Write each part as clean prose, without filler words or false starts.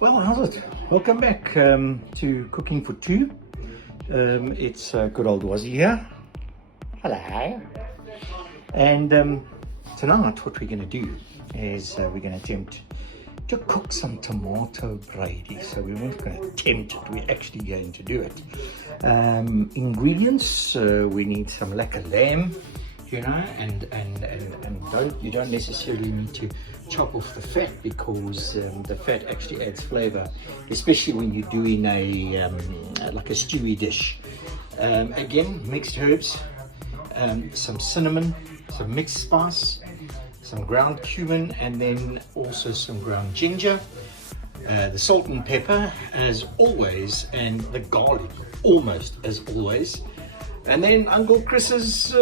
Well, how's it? Welcome back to Cooking for Two. It's good old Wazzy here. Hello. And tonight what we're going to do is we're going to attempt to cook some tomato Breidi. So we're not going to attempt it, we're actually going to do it. Ingredients, we need some Lekker lamb, you know, and you don't necessarily need to chop off the fat because the fat actually adds flavor, especially when you're doing a like a stewy dish. Again, mixed herbs, some cinnamon, some mixed spice, some ground cumin, and then also some ground ginger, the salt and pepper as always, and the garlic almost as always, and then Uncle Chris's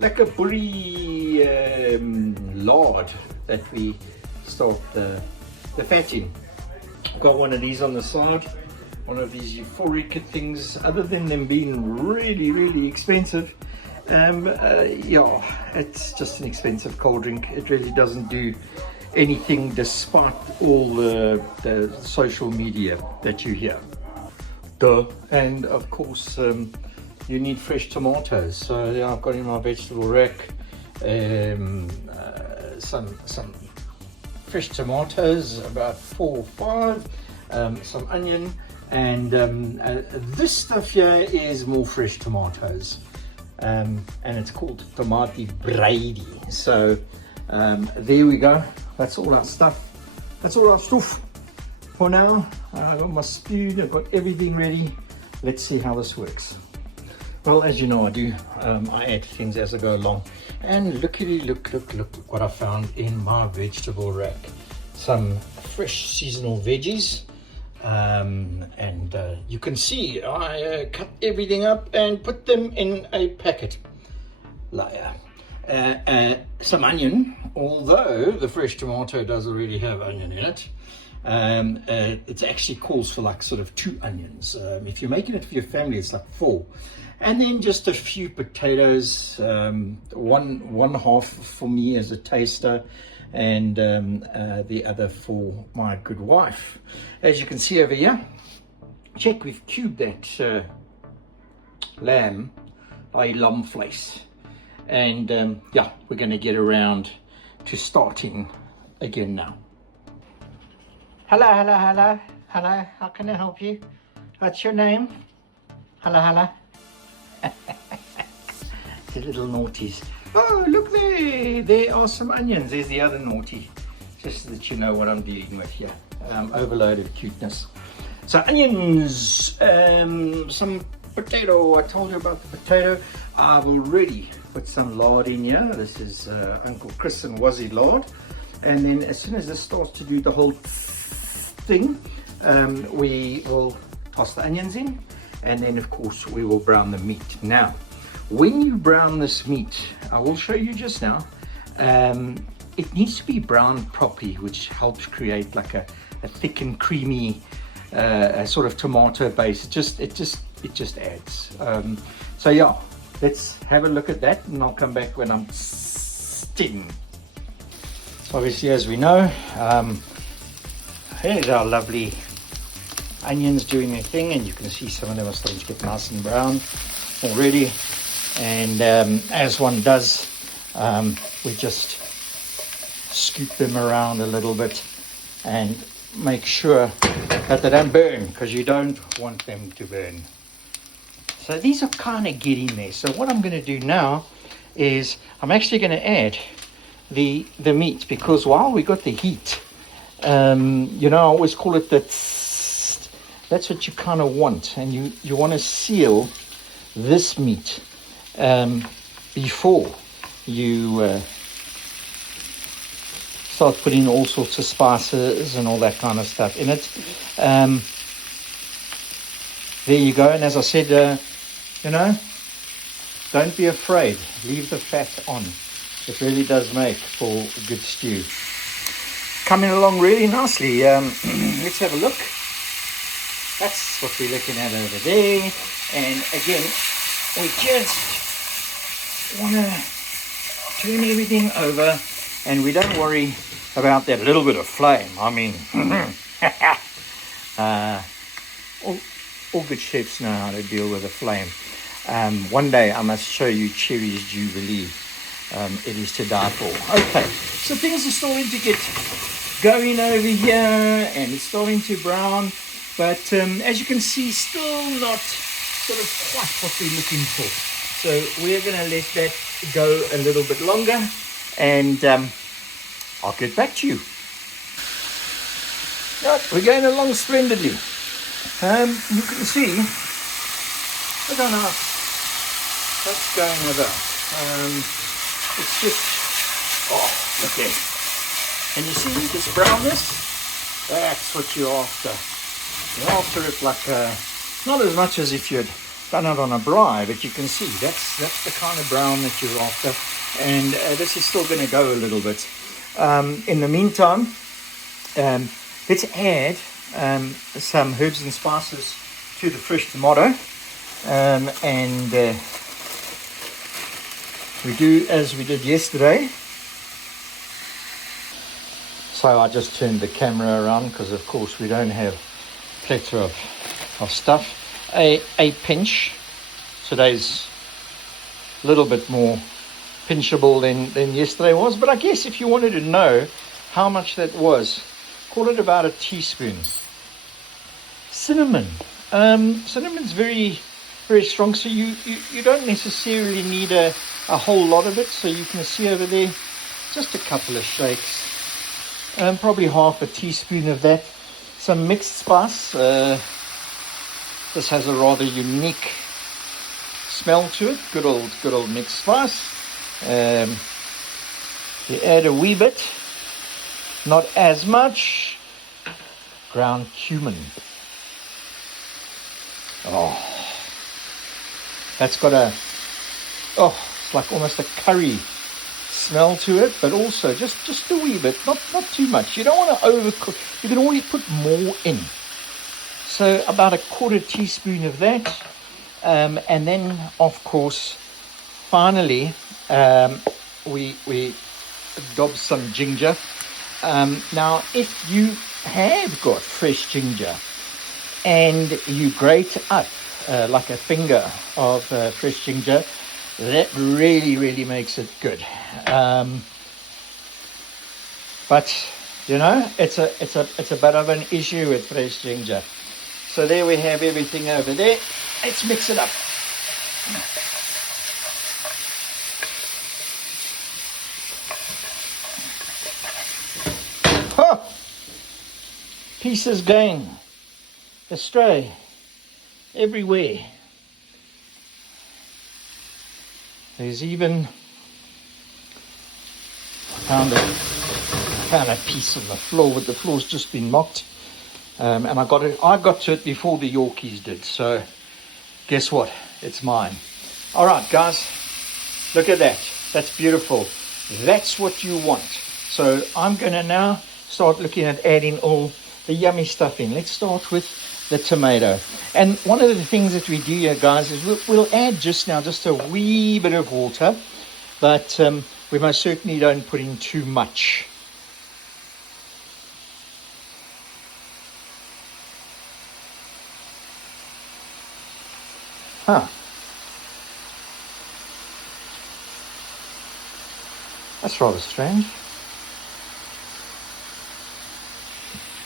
lekker boerie lard that we start the fat in. Got one of these on the side, one of these euphoric things. Other than them being really expensive, yeah, it's just an expensive cold drink. It really doesn't do anything despite all the social media that you hear. Duh. And of course you need fresh tomatoes. So yeah, I've got in my vegetable rack some fresh tomatoes, about 4 or 5, some onion, and this stuff here is more fresh tomatoes, and it's called tomato Breidi. So there we go. That's all our stuff. That's all our stuff for now. I've got my spoon, I've got everything ready. Let's see how this works. Well, as you know I do, I add things as I go along. And look what I found in my vegetable rack. Some fresh seasonal veggies. And you can see I cut everything up and put them in a packet layer. Some onion, although the fresh tomato does already have onion in it. It actually calls for like sort of 2 onions. If you're making it for your family, it's like 4. And then just a few potatoes, one half for me as a taster, and the other for my good wife. As you can see over here, check, we've cubed that lamb by lamvleis. And yeah, we're going to get around to starting again now. Hello, how can I help you? What's your name? Hello. The little naughties. Oh, look there are some onions. There's the other naughty, just so that you know what I'm dealing with here. Overloaded cuteness. So onions, some potato. I told you about the potato. I've already put some lard in here. This is Uncle Chris and Wazzy lard. And then as soon as this starts to do the whole thing, we will toss the onions in. And then of course we will brown the meat. Now, when you brown this meat, I will show you just now, it needs to be browned properly, which helps create like a thick and creamy sort of tomato base. It just adds. So yeah, let's have a look at that, and I'll come back when I'm sting. So obviously, as we know, here's our lovely onions doing their thing, and you can see some of them are starting to get nice and brown already. And as one does, we just scoop them around a little bit and make sure that they don't burn, because you don't want them to burn. So these are kind of getting there. So what I'm going to do now is I'm actually going to add the meat, because while we got the heat, you know, I always call it that's what you kind of want, and you want to seal this meat before you start putting all sorts of spices and all that kind of stuff in it. There you go. And as I said, you know, don't be afraid, leave the fat on. It really does make for a good stew. Coming along really nicely. Let's have a look. That's what we're looking at over there. And again, we just want to turn everything over, and we don't worry about that little bit of flame. I mean, all good chefs know how to deal with a flame. One day I must show you Cherry's Jubilee. It is to die for. Okay, so things are starting to get going over here, and it's starting to brown, but as you can see, still not sort of quite what we're looking for. So we're going to let that go a little bit longer, and I'll get back to you. Right, we're going along splendidly. You can see, I don't know what's going about. It's just, oh, look there. And you see this brownness? That's what you're after. You're after it like not as much as if you'd done it on a braai, but you can see that's the kind of brown that you're after. And this is still going to go a little bit. In the meantime, let's add some herbs and spices to the fresh tomato. And we do as we did yesterday. So I just turned the camera around because of course we don't have a plethora of stuff. A pinch. Today's a little bit more pinchable than yesterday was, but I guess if you wanted to know how much that was, call it about a teaspoon. Cinnamon. Cinnamon's very, very strong, so you don't necessarily need a whole lot of it. So you can see over there, just a couple of shakes. Probably half a teaspoon of that. Some mixed spice. This has a rather unique smell to it. Good old mixed spice. You add a wee bit, not as much. Ground cumin. Oh, that's got it's like almost a curry smell to it, but also just a wee bit, not too much. You don't want to overcook. You can always put more in. So about a quarter teaspoon of that, and then of course, finally, we dob some ginger. Now, if you have got fresh ginger and you grate up like a finger of fresh ginger, that really makes it good. But you know, it's a bit of an issue with fresh ginger. So there we have everything over there. Let's mix it up. Huh. Pieces going astray everywhere. There's even I found a piece on the floor, but the floor's just been mocked. And I got to it before the Yorkies did. So guess what? It's mine. All right, guys, look at that. That's beautiful. That's what you want. So I'm going to now start looking at adding all the yummy stuff in. Let's start with the tomato. And one of the things that we do here, guys, is we'll add just a wee bit of water, but we most certainly don't put in too much. Huh. That's rather strange.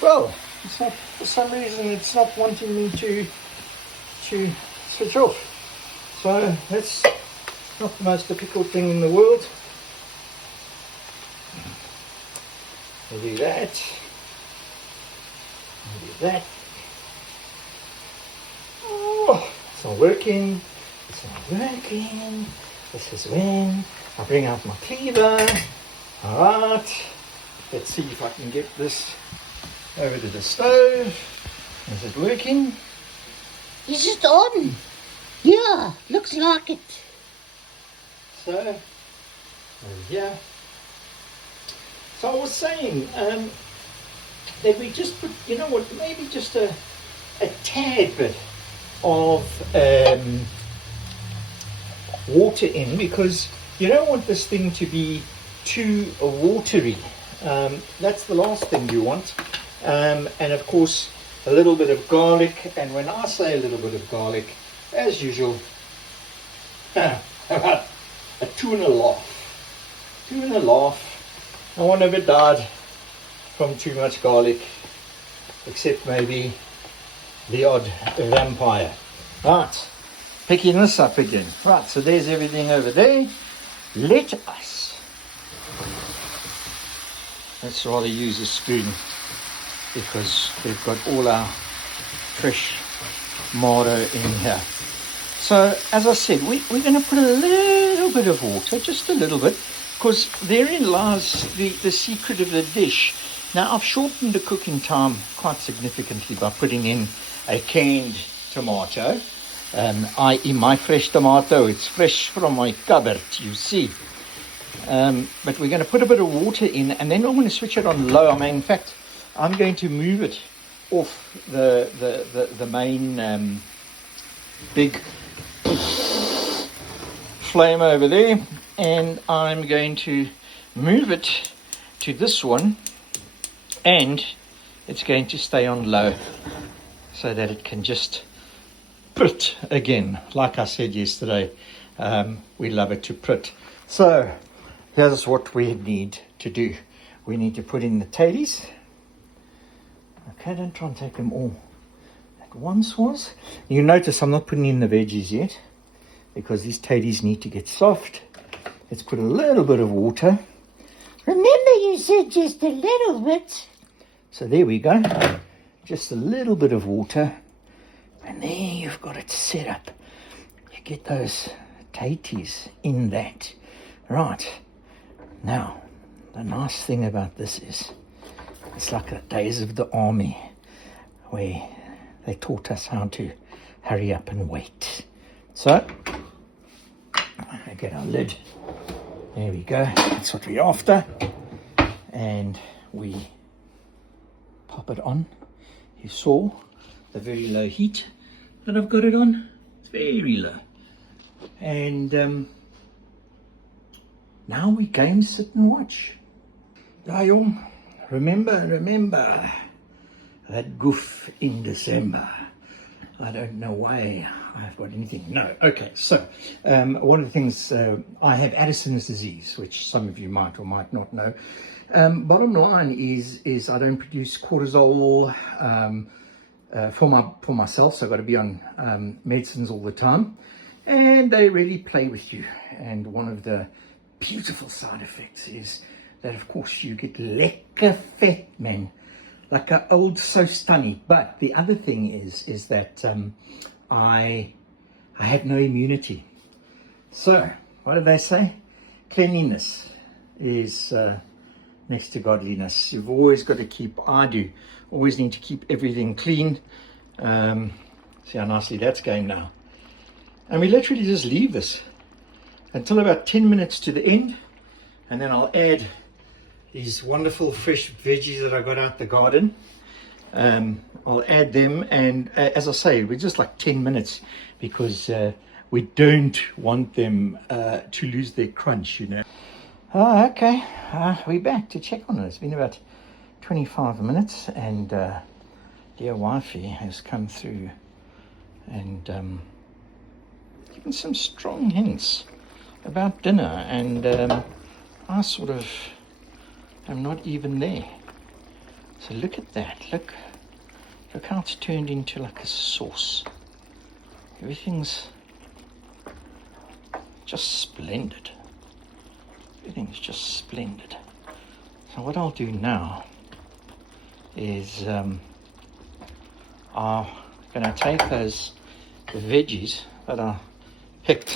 Well, it's not, for some reason it's not wanting me to switch off. So that's not the most difficult thing in the world. We'll do that. We'll do that. Oh, it's not working. It's not working. This is when I bring out my cleaver. Alright. Let's see if I can get this over to the stove. Is it working? Is it on? Yeah, looks like it. So, over here. So I was saying that we just put, you know what, maybe just a tad bit of water in, because you don't want this thing to be too watery. That's the last thing you want. And of course, a little bit of garlic. And when I say a little bit of garlic, as usual, about a 2 1/2. 2 1/2. No one ever died from too much garlic, except maybe the odd vampire. Right, picking this up again. Right, so there's everything over there. Let us, let's rather use a spoon because we've got all our fresh marrow in here. So as I said, we're going to put a little bit of water, just a little bit, because therein lies the secret of the dish. Now I've shortened the cooking time quite significantly by putting in a canned tomato, i.e. my fresh tomato. It's fresh from my cupboard, you see. But we're going to put a bit of water in, and then I'm going to switch it on low. I mean, in fact, I'm going to move it off the main big flame over there, and I'm going to move it to this one, and it's going to stay on low so that it can just prit again. Like I said yesterday, we love it to prit. So here's what we need to do. We need to put in the taties. Okay, don't try and take them all at once. You notice I'm not putting in the veggies yet because these taties need to get soft. Let's put a little bit of water. Remember you said just a little bit. So there we go. Just a little bit of water. And there you've got it set up. You get those taties in that. Right. Now, the nice thing about this is it's like the days of the army where they taught us how to hurry up and wait. So, I get our lid. There we go. That's what we're after. And we pop it on. You saw the very low heat that I've got it on. It's very low. And now we go and sit and watch. Ja, jong. Remember that goof in December. I don't know why I've got anything. No. Okay. So one of the things, I have Addison's disease, which some of you might or might not know. Bottom line is I don't produce cortisol for myself, so I've got to be on medicines all the time, and they really play with you. And one of the beautiful side effects is that, of course, you get lekker vet, man, like an old Sostanny. But the other thing is that I have no immunity. So what do they say? Cleanliness is next to godliness. You've always got to keep, I do, always need to keep everything clean. See how nicely that's going now. And we literally just leave this until about 10 minutes to the end, and then I'll add these wonderful fresh veggies that I got out the garden. I'll add them, and as I say, we're just like 10 minutes because we don't want them to lose their crunch, you know. Oh, okay, we're back to check on it. It's been about 25 minutes, and dear wifey has come through and given some strong hints about dinner, and I sort of am not even there. So look at that, look how it's turned into like a sauce. Everything's just splendid. Everything's just splendid. So what I'll do now is I'm going to take those veggies that I picked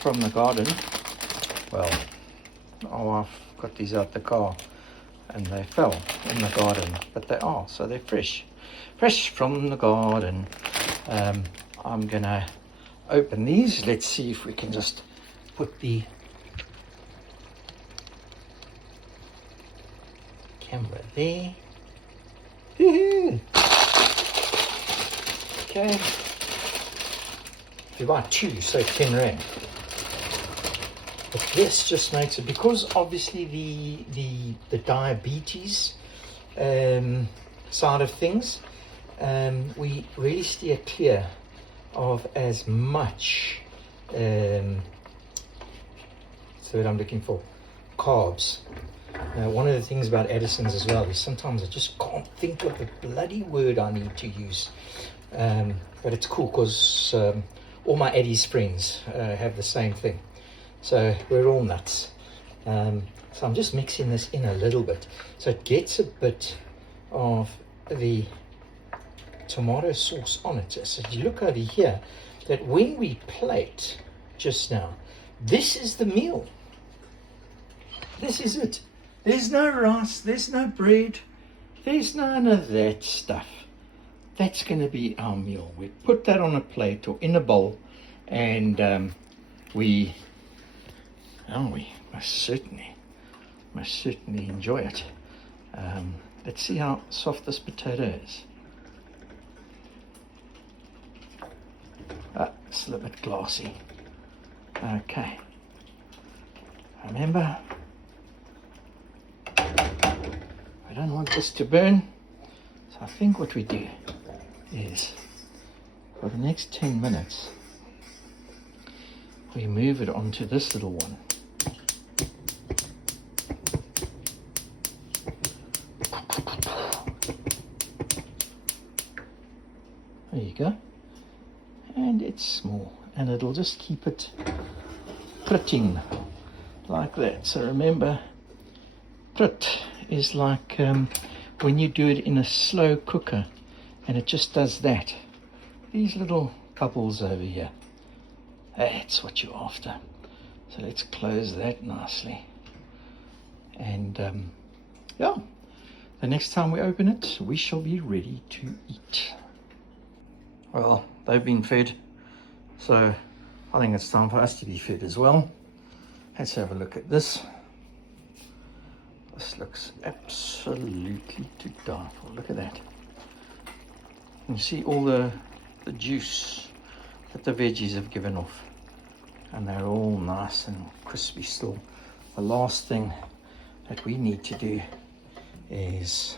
from the garden. Well, I've got these out the car and they fell in the garden, but they are, so they're fresh from the garden. I'm going to open these. Let's see if we can just put the camera there. Okay. If you buy two, save 10 rand. But this just makes it, because obviously the diabetes side of things, we really steer clear of as much, that's what I'm looking for, carbs. One of the things about Addison's as well is sometimes I just can't think of the bloody word I need to use. But it's cool because all my Eddie's friends have the same thing. So we're all nuts. So I'm just mixing this in a little bit. So it gets a bit of the tomato sauce on it. So you look over here, that when we plate just now, this is the meal. This is it. There's no rice, there's no bread, there's none of that stuff. That's going to be our meal. We put that on a plate or in a bowl, and we must certainly enjoy it. Let's see how soft this potato is. It's a little bit glassy. Okay. Remember, I don't want this to burn, so I think what we do is, for the next 10 minutes, we move it onto this little one. There you go. And it's small, and it'll just keep it pritting like that. So remember, prit is like when you do it in a slow cooker, and it just does that. These little bubbles over here. That's what you're after. So let's close that nicely. And yeah, the next time we open it, we shall be ready to eat. Well, they've been fed, so I think it's time for us to be fed as well. Let's have a look at this. This looks absolutely to die for. Look at that. You see all the juice that the veggies have given off, and they're all nice and crispy still. The last thing that we need to do is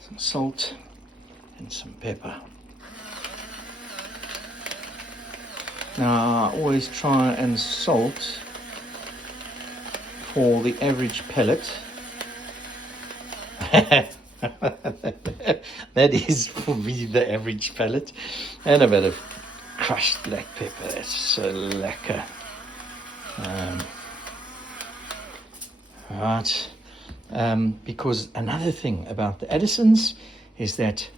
some salt and some pepper. Now I always try and salt for the average pellet. That is for me the average pellet, and a bit of crushed black pepper. That's so lekker. Right, because another thing about the Addisons is that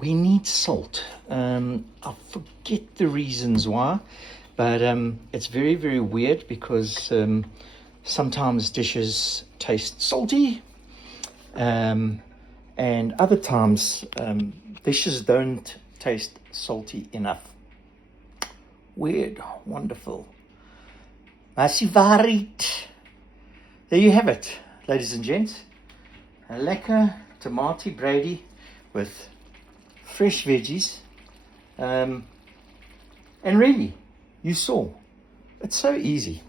we need salt. I forget the reasons why, but it's very, very weird because sometimes dishes taste salty, and other times dishes don't taste salty enough. Weird, wonderful. Masivarit. There you have it, ladies and gents. A lekker tomato Breidi with fresh veggies. And really, you saw, it's so easy.